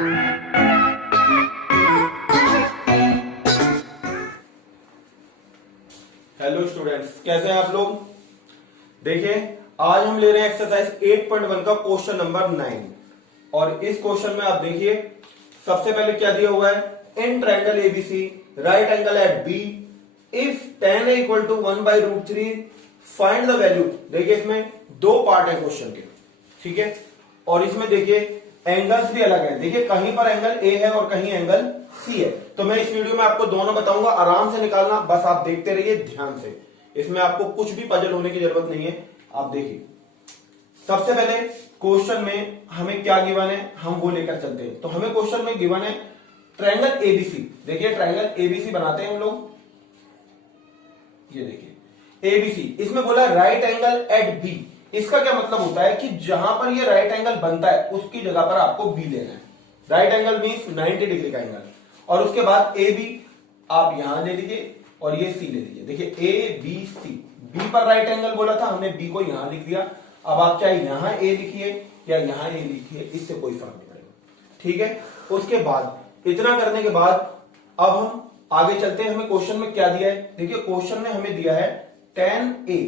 Hello students, कैसे हैं आप लोग। देखिए, आज हम ले रहे हैं एक्सरसाइज 8.1 का क्वेश्चन नंबर 9 और इस क्वेश्चन में आप देखिए सबसे पहले क्या दिया हुआ है। In triangle ABC right angle at B if tan a equal to 1/√3 find the value. देखिए इसमें दो पार्ट है क्वेश्चन के, ठीक है। और इसमें देखिए एंगल्स भी अलग हैं। देखिए कहीं पर एंगल ए है और कहीं एंगल सी है। तो मैं इस वीडियो में आपको दोनों बताऊंगा, आराम से निकालना, बस आप देखते रहिए ध्यान से। इसमें आपको कुछ भी पजल होने की जरूरत नहीं है। आप देखिए सबसे पहले क्वेश्चन में हमें क्या गिवन है, हम वो लेकर चलते हैं। तो हमें क्वेश्चन में गिवन है ट्रायंगल एबीसी। देखिए ट्रायंगल एबीसी बनाते हैं हम लोग। ये देखिए एबीसी, इसमें बोला राइट एंगल एट बी। इसका क्या मतलब होता है कि जहां पर ये राइट एंगल बनता है उसकी जगह पर आपको बी लेना है। राइट एंगल मींस 90 डिग्री का एंगल। और उसके बाद ए बी आप यहां ले लीजिए और ये सी ले लीजिए। देखिए ए बी सी, बी पर राइट एंगल बोला था, हमने बी को यहां लिख दिया। अब आप चाहे यहां ए लिखिए या यहां ए लिखिए, इससे कोई फर्क नहीं पड़ेगा, ठीक है। उसके बाद इतना करने के बाद अब हम आगे चलते हैं। हमें क्वेश्चन में क्या दिया है। देखिए क्वेश्चन में हमें दिया है tan a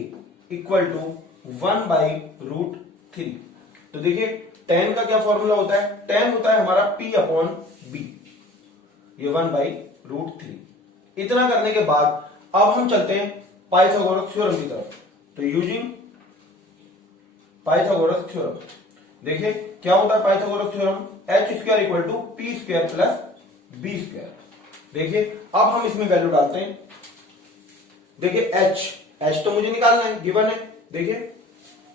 इक्वल टू 1/√3। तो देखिए tan का क्या फॉर्मूला होता है। tan होता है हमारा p अपॉन b, ये 1/√3। इतना करने के बाद अब हम चलते हैं पाइथागोरस थ्योरम की तरफ। तो यूजिंग पाइथागोरस थ्योरम, देखिए क्या होता है Pythagoras theorem. h² equal to p² plus b²। देखिए अब हम इसमें वैल्यू डालते हैं। देखिए h तो मुझे निकालना है, गिवन है। देखिए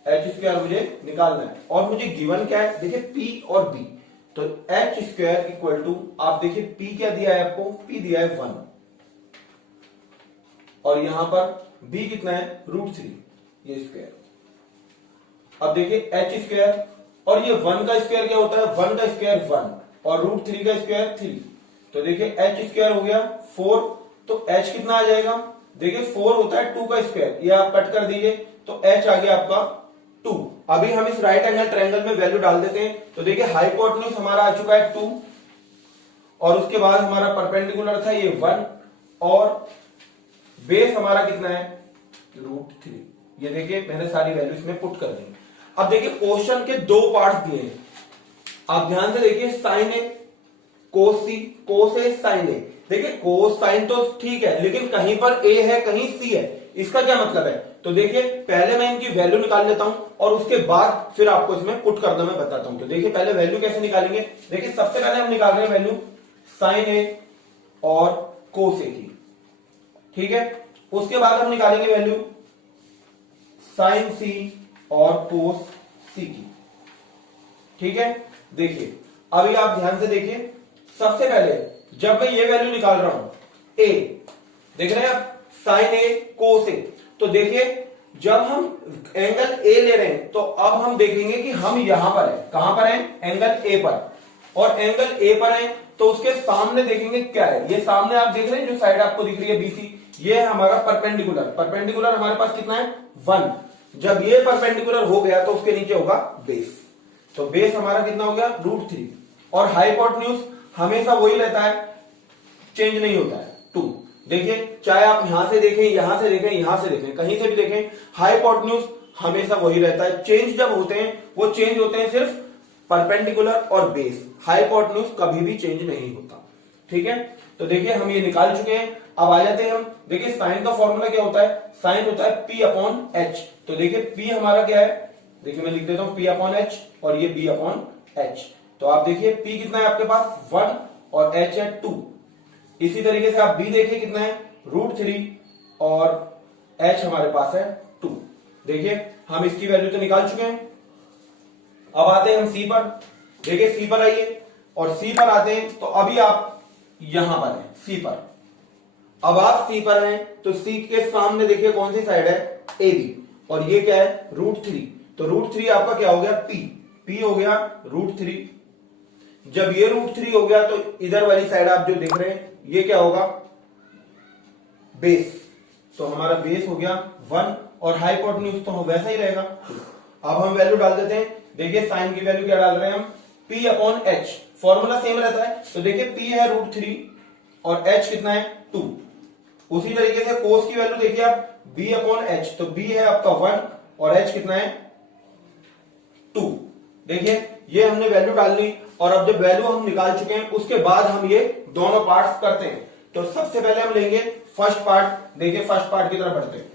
h² मुझे निकालना है और मुझे गिवन क्या है। देखिए p और b, तो h² इक्वल टू, आप देखिए p क्या दिया है आपको, p दिया है 1 और यहां पर b कितना है √3, ये स्क्वायर। अब देखिए h² और ये 1 का स्क्वायर क्या होता है, 1 का स्क्वायर 1 और √3 का स्क्वायर 3। तो देखिए h² हो गया 4, तो h कितना आ जाएगा। देखिए 4 होता है 2 का स्क्वायर, ये आप कट कर दीजिए तो h आ गया आपका 2। अभी हम इस राइट एंगल ट्रायंगल में वैल्यू डाल देते हैं। तो देखिए हाइपोटेन्यूज हमारा आ चुका है 2 और उसके बाद हमारा परपेंडिकुलर था ये 1 और बेस हमारा कितना है √3। ये देखिए मैंने सारी वैल्यू इसमें पुट कर दी। अब देखिए क्वेश्चन के दो पार्ट्स दिए हैं, आप ध्यान से देखिए। साइन ए कोस सी, कोस ए साइन ए। देखिए कोस साइन तो ठीक है, लेकिन कहीं पर ए है कहीं सी है, इसका क्या मतलब है। तो देखिए पहले मैं इनकी वैल्यू निकाल लेता हूं और उसके बाद फिर आपको इसमें पुट करना मैं बताता हूं। तो देखिए पहले वैल्यू कैसे निकालेंगे। देखिए सबसे पहले हम निकाल रहे हैं वैल्यू साइन ए और कोस ए की, ठीक है। उसके बाद हम निकालेंगे वैल्यू साइन सी और कोस सी की, ठीक है। देखिए अभी आप ध्यान से देखिए, सबसे पहले जब मैं ये वैल्यू निकाल रहा हूं ए, देख रहे हैं आप, साइन ए कोस ए। तो देखिए जब हम एंगल ए ले रहे हैं तो अब हम देखेंगे कि हम यहां पर है, कहां पर है, एंगल ए पर। और एंगल ए पर है तो उसके सामने देखेंगे क्या है। ये सामने आप देख रहे हैं जो साइड आपको दिख रही है बीसी, ये है हमारा परपेंडिकुलर। परपेंडिकुलर हमारे पास कितना है 1। जब ये परपेंडिकुलर हो गया तो उसके नीचे होगा बेस। तो बेस हमारा कितना हो गया √3 और हाइपोटेन्यूज हमेशा वही रहता है, चेंज नहीं होता है 2। देखिए चाहे आप यहां से देखें, यहां से देखें, यहां से देखें, कहीं से भी देखें, हाइपोटेन्यूज हमेशा वही रहता है। चेंज जब होते हैं वो चेंज होते हैं सिर्फ परपेंडिकुलर और बेस, हाइपोटेन्यूज कभी भी चेंज नहीं होता, ठीक है। तो देखिए हम ये निकाल चुके हैं। अब आ जाते हैं हम, देखिए साइन का फॉर्मूला क्या होता है, साइन होता है p अपॉन एच। तो देखिए p हमारा क्या है, देखिए मैं लिख देता हूं p अपॉन एच और ये b अपॉन एच। तो आप देखिए p कितना है आपके पास 1 और h है 2। इसी तरीके से आप b देखिए कितना है √3 और h हमारे पास है 2। देखिए हम इसकी वैल्यू तो निकाल चुके हैं। अब आते हैं हम c पर। देखिए c पर आइए और c पर आते हैं तो अभी आप यहां पर हैं c पर। अब आप c पर हैं तो c के सामने देखिए कौन सी साइड है ए बी और ये क्या है √3। तो √3 आपका क्या हो गया p हो गया √3। जब ये √3 हो गया तो इधर वाली साइड आप जो देख रहे हैं ये क्या होगा बेस। तो हमारा बेस हो गया 1 और हाइपोटेन्यूज तो वैसा ही रहेगा। अब हम वैल्यू डाल देते हैं। देखिए साइन की वैल्यू क्या डाल रहे हैं हम p upon H. Formula same रहता है। तो देखिए p है √3 और h कितना है 2। उसी तरीके से कोस की वैल्यू देखिए आप b/h, तो b है आपका 1 और h कितना है 2। देखिए ये हमने वैल्यू डाल ली और अब जब वैल्यू हम निकाल चुके हैं उसके बाद हम ये दोनों पार्ट्स करते हैं। तो सबसे पहले हम लेंगे फर्स्ट पार्ट। देखिए फर्स्ट पार्ट की तरफ बढ़ते हैं।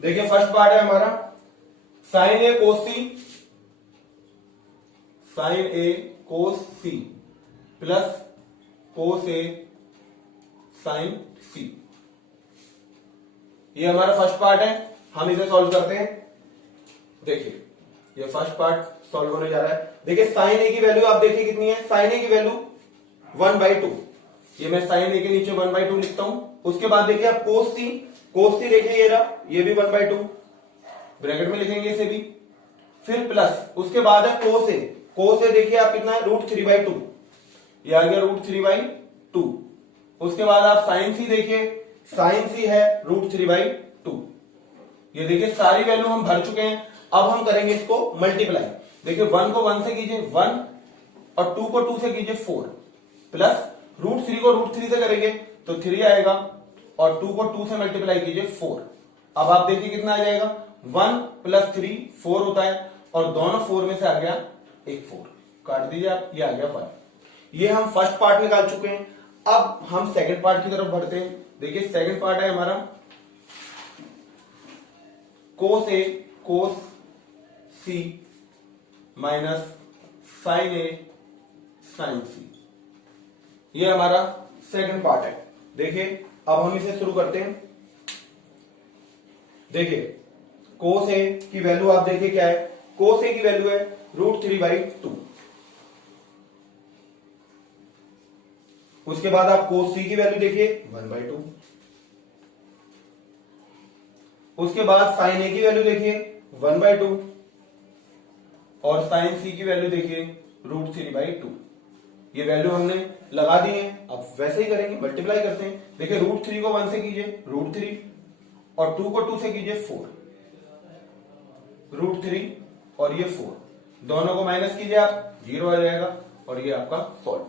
देखिए फर्स्ट पार्ट है हमारा साइन ए कोस सी प्लस कोस ए साइन सी। ये हमारा फर्स्ट पार्ट है, हम इसे सॉल्व करते हैं। देखिए ये फर्स्ट पार्ट सॉल्व होने जा रहा है। देखिए साइन ए की वैल्यू आप देखिए कितनी है, साइन ए की वैल्यू 1/2। ये मैं साइन ए के नीचे 1/2 लिखता हूं। उसके बाद देखिए आप कोस सी देखिए ये रहा, ये भी 1/2 ब्रैकेट में लिखेंगे इसे भी। फिर प्लस उसके बाद है कोस ए देखिए आप कितना है √3/2, ये आ गया √3/2। उसके बाद आप साइन सी देखिए, साइन सी है √3/2। ये देखिए सारी वैल्यू हम भर चुके हैं। अब हम करेंगे इसको मल्टीप्लाई। देखिए 1 को 1 से कीजिए 1 और 2 को 2 से कीजिए 4 प्लस √3 को √3 से करेंगे तो 3 आएगा और 2 को 2 से मल्टीप्लाई कीजिए 4। अब आप देखिए कितना आ जाएगा 1 + 3 4 होता है और दोनों 4 में से आ गया एक 4, काट दीजिए आप, ये आ गया 1। ये हम फर्स्ट पार्ट निकाल चुके हैं। अब हम सेकंड पार्ट की तरफ बढ़ते हैं। देखिए सेकंड पार्ट है हमारा कोस ए कोस सी माइनस साइन ए साइन सी। ये हमारा सेकंड पार्ट है। देखिए अब हम इसे शुरू करते हैं। देखिए कोस ए की वैल्यू आप देखिए क्या है, कोस ए की वैल्यू है √3/2। उसके बाद आप कोस सी की वैल्यू देखिए 1/2। उसके बाद साइन ए की वैल्यू देखिए 1/2 और साइन सी की वैल्यू देखिए √3/2। ये वैल्यू हमने लगा दी है। अब वैसे ही करेंगे, मल्टीप्लाई करते हैं। देखिए √3 को 1 से कीजिए √3 और 2 को 2 से कीजिए 4, √3 और ये 4, दोनों को माइनस कीजिए आप, 0 आ जाएगा और ये आपका सॉल्व।